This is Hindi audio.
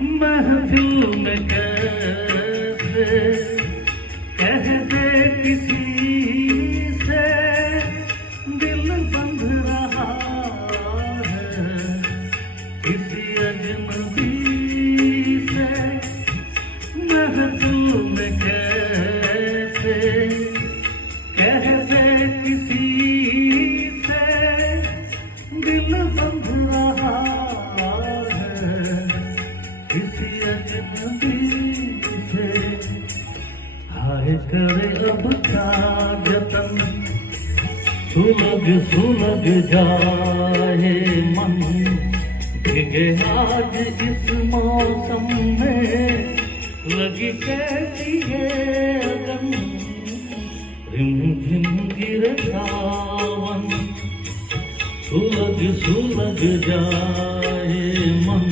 महफिल में कैसे कह दे किसी से दिल बंध रहा है किसी अजनबी से। महफिल में कैसे कह दे किसी से दिल बंध रहा है किसी अजनबी से। हाय करे अब क्या जतन सुलग जाए मन भीगे आज इस मौसम में लगी कैसी है अगन रिम झिम गिरे सावन सुलग जाए मन